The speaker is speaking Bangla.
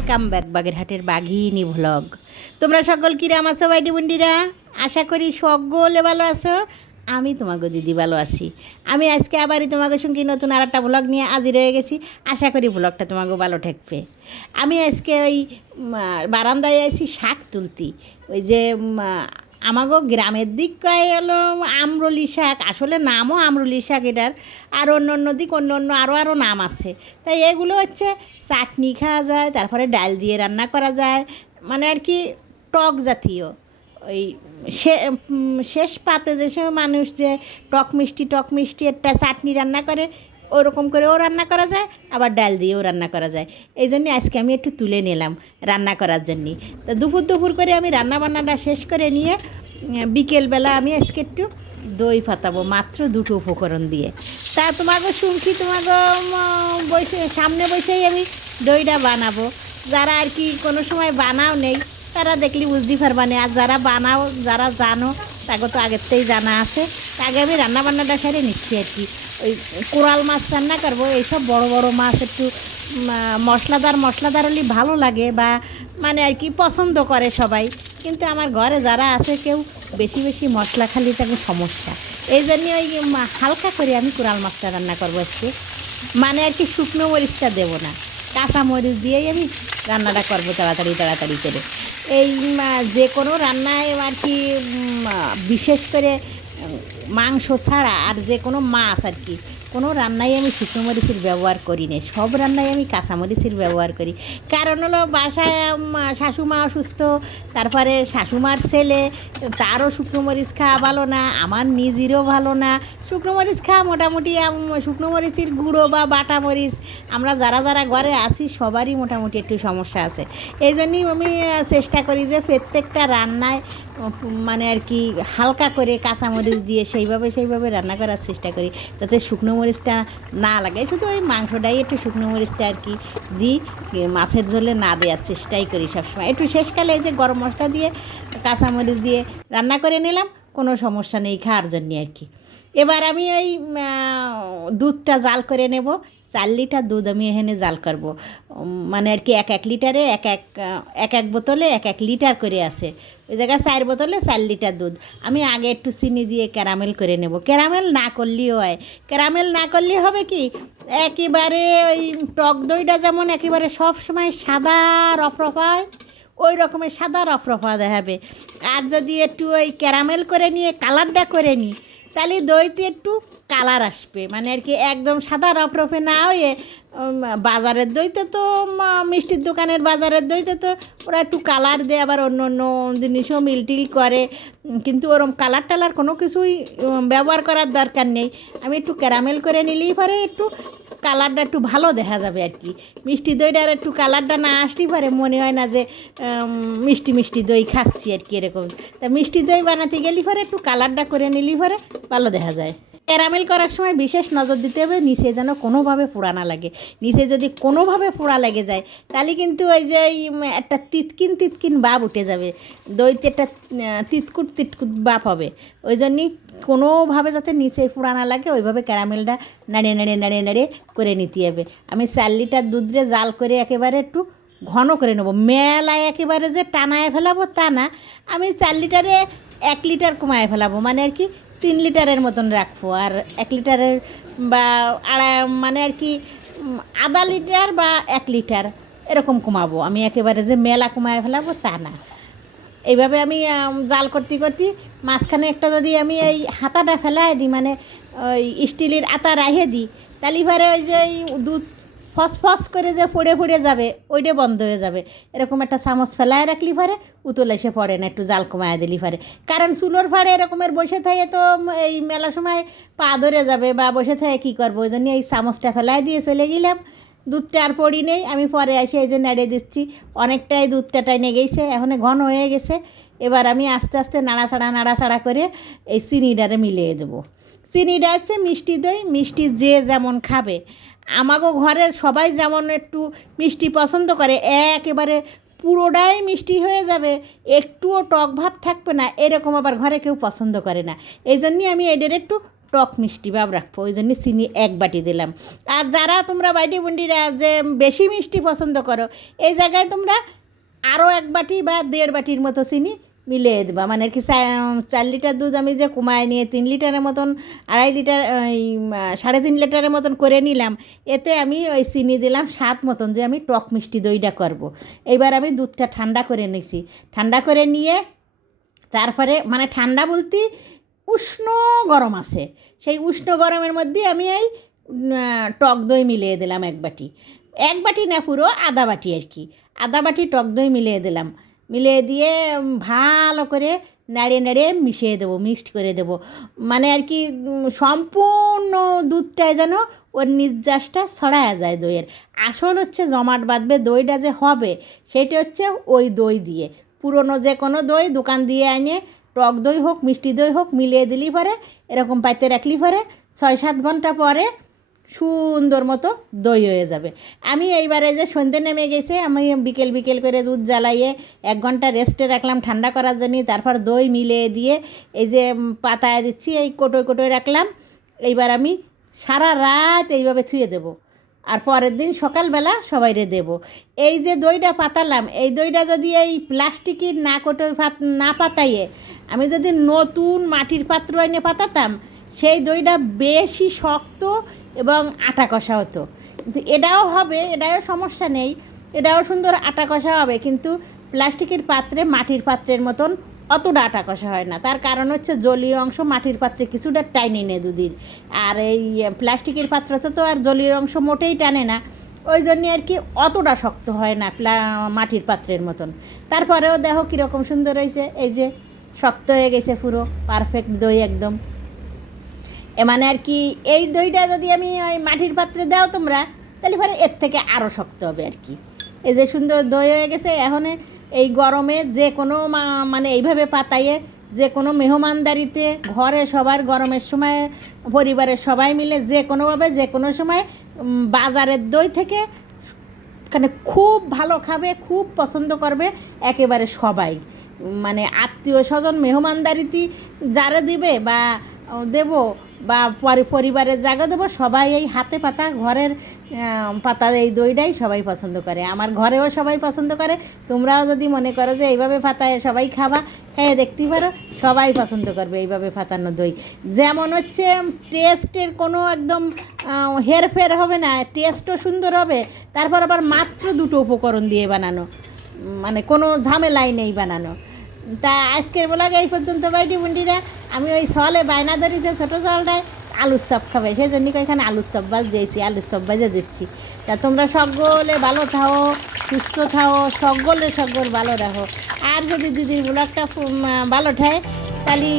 ওয়েলকাম ব্যাক বাগেরহাটের বাঘিনী ভ্লগ। তোমরা সকল কিরাম আছো বাইটি বন্ডিরা? আশা করি সকলে ভালো আছো। আমি তোমাকে দিদি ভালো আছি। আমি আজকে আবারই তোমাকে সঙ্গে নতুন আর একটা ভ্লগ নিয়ে হাজির হয়ে গেছি। আশা করি ভ্লগটা তোমাকে ভালো ঠেকবে। আমি আজকে ওই বারান্দায় আছি শাক তুলতি। ওই যে আমাগো গ্রামের দিক কয় হলো আমরলি শাক, আসলে নামও আমরলি শাক এটার, আর অন্য অন্য দিক অন্য অন্য আরও নাম আছে। তাই এগুলো হচ্ছে চাটনি খাওয়া যায়, তারপরে ডাল দিয়ে রান্না করা যায়, মানে আর কি টক জাতীয়। ওই শেষ পাতে যেসব মানুষ যে টক মিষ্টি একটা চাটনি রান্না করে, ওরকম করেও রান্না করা যায়, আবার ডাল দিয়েও রান্না করা যায়। এই জন্য আজকে আমি একটু তুলে নিলাম রান্না করার জন্যে। তো দুপুর করে আমি রান্না বান্নাটা শেষ করে নিয়ে বিকেলবেলা আমি আজকে একটু দই ফাটাবো, মাত্র দুটো উপকরণ দিয়ে। তা তোমাকে শুনছি, তোমাকে সামনে বসেই আমি দইটা বানাবো। যারা আর কি কোনো সময় বানাও নেই তারা দেখলি বুঝতে পারবা না, আর যারা বানাও, যারা জানো তাকে তো আগের থেকেই জানা আছে। আগে আমি রান্নাবান্নাটা সেরে নিচ্ছি আর কি। ওই কোরাল মাছ রান্না করবো। এইসব বড় বড় মাছ একটু মশলাদার হলে ভালো লাগে, বা মানে আর কি পছন্দ করে সবাই। কিন্তু আমার ঘরে যারা আছে কেউ বেশি বেশি মশলা খালি তাকে সমস্যা। এই জন্য ওই হালকা করে আমি কোরাল মাছটা রান্না করবো আজকে। মানে আর কি শুকনো মরিচটা দেবো না, কাঁচা মরিচ দিয়েই আমি রান্নাটা করবো তাড়াতাড়ি করে। এই যে কোনো রান্নায় আর কি বিশেষ করে মাংস ছাড়া আর যে কোনো মাছ আর কি কোনো রান্নায় আমি শুকনো মরিচের ব্যবহার করি না, সব রান্নায় আমি কাঁচামরিচের ব্যবহার করি। কারণ হলো বাসায় শাশুমা অসুস্থ, তারপরে শাশুমার ছেলে, তারও শুকনো মরিচ খাওয়া ভালো না, আমার নিজেরও ভালো না। শুকনো মরিচ খাওয়া মোটামুটি শুকনো মরিচের গুঁড়ো বা বাটা মরিচ আমরা যারা ঘরে আছি সবারই মোটামুটি একটু সমস্যা আছে। এই জন্যই আমি চেষ্টা করি যে প্রত্যেকটা রান্নায় মানে আর কি হালকা করে কাঁচামরিচ দিয়ে সেইভাবে রান্না করার চেষ্টা করি, যাতে শুকনো মরিচটা না লাগে। শুধু ওই মাংসটাই একটু শুকনো মরিচটা আর কি দিই, মাছের ঝোলে না দেওয়ার চেষ্টাই করি সবসময়। একটু শেষকালে এই যে গরম মশলা দিয়ে কাঁচামরিচ দিয়ে রান্না করে নিলাম, কোনো সমস্যা নেই খাওয়ার জন্যে আর কি। এবার আমি ওই দুধটা জাল করে নেব। 4 লিটার দুধ আমি এখানে জাল করব, মানে আর কি এক লিটারে এক বোতলে এক লিটার করে আছে। ওই জায়গায় 4 বোতলে 4 লিটার দুধ। আমি আগে একটু চিনি দিয়ে ক্যারামেল করে নেব। ক্যারামেল না করলেও হয়, ক্যারামেল না করলে হবে কি একেবারে ওই টক দইটা যেমন একেবারে সব সময় সাদা রফরফা হয়, ওই রকমের সাদা রফরফা দেখাবে। আর যদি একটু ওই ক্যারামেল করে নিয়ে কালারটা করে নিই, তাহলে দইতে একটু কালার আসবে, মানে আর কি একদম সাদা রফরফে না হয়ে। বাজারের দইতে তো মিষ্টির দোকানের বাজারের দইতে তো ওরা একটু কালার দেয়, আবার অন্য অন্য জিনিসও মিলটিল করে, কিন্তু ওরম কালার কোনো কিছুই ব্যবহার করার দরকার নেই। আমি একটু ক্যারামেল করে নিলেই পরে একটু কালারটা একটু ভালো দেখা যাবে আর কি। মিষ্টি দইটার একটু কালারটা না আসলেই পারে মনে হয় না যে মিষ্টি দই খাচ্ছি আর কি এরকম। তা মিষ্টি দই বানাতে গেলে পরে একটু কালারটা করে নিলেই পরে ভালো দেখা যায়। ক্যারামেল করার সময় বিশেষ নজর দিতে হবে নিচে যেন কোনোভাবে পোড়া না লাগে। নিচে যদি কোনোভাবে পোড়া লেগে যায় তাহলে কিন্তু ওই যে ওই একটা তিতকিন ভাব উঠে যাবে, দইতে একটা তিতকুট ভাব হবে। ওই জন্যই কোনোভাবে যাতে নিচে পোড়া না লাগে ওইভাবে ক্যারামেলটা নাড়িয়ে করে নিতে হবে। আমি 4 লিটার দুধে জাল করে একেবারে একটু ঘন করে নেবো, মেলায় একেবারে যে টানায় ফেলাবো তা না। আমি 4 লিটারে 1 লিটার কমায় ফেলাবো, মানে আর কি 3 লিটারের মতন রাখবো। আর 1 লিটারের বা মানে আর কি আধা লিটার বা 1 লিটার এরকম কমাবো। আমি একেবারে যে মেলা কমায় ফেলাবো তা না। এইভাবে আমি জাল করতে মাঝখানে একটা যদি আমি এই হাতাটা ফেলাই দিই, মানে ওই স্টিলের আতা রাখে দিই, তাহলে পরে ওই যে দুধ ফস করে যে পড়ে যাবে, ওইটা বন্ধ হয়ে যাবে। এরকম একটা চামচ ফেলায় রাখলি পরে উতল এসে পড়ে না, একটু জাল কমায় দিলি পরে। কারণ চুলোর ফাড়ে এরকমের বসে থাকে তো এই মেলা সময় পা ধরে যাবে বা বসে থাকে কী করবো। ওই জন্য এই চামচটা ফেলায় দিয়ে চলে গেলাম। দুধটা আর পড়ি নেই, আমি পরে এসে এই যে নেড়ে দিচ্ছি। অনেকটাই দুধটা টাইনে গেছে, এখন ঘন হয়ে গেছে। এবার আমি আস্তে নাড়াচাড়া করে এই চিনিটারে মিলিয়ে দেবো। চিনিটা হচ্ছে মিষ্টি দই, মিষ্টি যে যেমন খাবে। আমাগো ঘরে সবাই যেমন একটু মিষ্টি পছন্দ করে, একেবারে পুরোটাই মিষ্টি হয়ে যাবে, একটুও টক ভাব থাকবে না, এরকম আবার ঘরে কেউ পছন্দ করে না। এই জন্যই আমি এদের একটু টক মিষ্টি ভাব রাখবো, ওই জন্য চিনি 1 বাটি দিলাম। আর যারা তোমরা বাইটি বুন্ডিরা যে বেশি মিষ্টি পছন্দ করো, এই জায়গায় তোমরা আরও 1 বাটি বা 1.5 বাটির মতো চিনি মিলিয়ে দেবা। মানে আর কি 4 লিটার দুধ আমি যে কমায় নিয়ে 3 লিটারের মতন, 2.5 লিটার, 3.5 লিটারের মতন করে নিলাম। এতে আমি ওই চিনি দিলাম স্বাদ মতন, যে আমি টক মিষ্টি দইটা করব। এইবার আমি দুধটা ঠান্ডা করে নিয়েছি। ঠান্ডা করে নিয়ে তারপরে, মানে ঠান্ডা বলতে উষ্ণ গরম আছে, সেই উষ্ণ গরমের মধ্যে আমি এই টক দই মিলিয়ে দিলাম 1 বাটি। 1 বাটি না, পুরো আধা বাটি আর কি, আধা বাটি টক দই মিলিয়ে দিলাম। মিলিয়ে দিয়ে ভালো করে নাড়িয়ে নাড়িয়ে মিশিয়ে দেবো, মিক্সড করে দেবো। মানে আর কি সম্পূর্ণ দুধটায় যেন ওর নির্যাসটা ছড়ায় যায় দইয়ের। আসল হচ্ছে জমাট বাঁধবে দইটা যে হবে, সেটা হচ্ছে ওই দই দিয়ে। পুরনো যে কোনো দই দোকান দিয়ে এনে, টক দই হোক মিষ্টি দই হোক, মিলিয়ে দিলি পরে এরকম পাইতে রাখলি পরে 6-7 ঘন্টা পরে সুন্দর মতো দই হয়ে যাবে। আমি এইবারে যে সন্ধ্যে নেমে গেছে, আমি বিকেল করে দুধ জ্বালাইয়ে 1 ঘন্টা রেস্টে রাখলাম ঠান্ডা করার জন্য। তারপর দই মিলিয়ে দিয়ে এই যে পাতায় দিচ্ছি, এই কোটোয় রাখলাম। এইবার আমি সারা রাত এইভাবে ছুঁয়ে দেবো, আর পরের দিন সকালবেলা সবাইরে দেব। এই যে দইটা পাতালাম, এই দইটা যদি এই প্লাস্টিকের না পাতাইয়ে আমি যদি নতুন মাটির পাত্র এনে পাতাতাম, সেই দইটা বেশি শক্ত এবং আটা কষা হতো। কিন্তু এটাও হবে, এটাও সমস্যা নেই, এটাও সুন্দর আটা কষা হবে। কিন্তু প্লাস্টিকের পাত্রে, মাটির পাত্রের মতন অতটা আটা কষা হয় না। তার কারণ হচ্ছে জলীয় অংশ মাটির পাত্রে কিছুটা টাইনে নেয় দুধের, আর এই প্লাস্টিকের পাত্রতে তো আর জলীয় অংশ মোটেই টানে না। ওই জন্যে আর কি অতটা শক্ত হয় না মাটির পাত্রের মতন। তারপরেও দেখো কীরকম সুন্দর হয়েছে, এই যে শক্ত হয়ে গেছে পুরো পারফেক্ট দই একদম। মানে আর কি এই দইটা যদি আমি ওই মাটির পাত্রে দাও তোমরা, তাহলে পরে এর থেকে আরও শক্ত হবে আর কি। এই যে সুন্দর দই হয়ে গেছে। এখন এই গরমে যে কোনো মানে এইভাবে পাতাইয়ে যে কোনো মেহমানদারিতে, ঘরে সবার গরমের সময় পরিবারের সবাই মিলে যে কোনোভাবে যে কোনো সময় বাজারের দই থেকে মানে খুব ভালো খাবে, খুব পছন্দ করবে একেবারে সবাই। মানে আত্মীয় স্বজন মেহমানদারিতে যারা দিবে বা দেব, বা পরিবারের জায়গা দেবো, সবাই এই হাতে পাতা ঘরের পাতা এই দইটাই সবাই পছন্দ করে। আমার ঘরেও সবাই পছন্দ করে। তোমরাও যদি মনে করো যে এইভাবে পাতায় সবাই খাবা, খেয়ে দেখতে পারো, সবাই পছন্দ করবে এইভাবে পাতানো দই। যেমন হচ্ছে টেস্টের কোনো একদম হেরফের হবে না, টেস্টও সুন্দর হবে। তারপর আবার মাত্র 2টো উপকরণ দিয়ে বানানো, মানে কোনো ঝামেলাই নেই বানানো। তা আজকের ব্লগে এই পর্যন্ত বাইটি বুন্ডিরা। আমি ওই সলে বায়না ধরেছে ছোটো জলটায় আলুর চপ খাবে, সেই জন্য এখানে আলুর চপ দিয়েছি, আলুর চপ বাজে দিচ্ছি। তা তোমরা সকলে ভালো থাও, সুস্থ থাও, সকল ভালো রাখো। আর যদি দিদির ব্লগটা ভালো ঠায়, তাহলে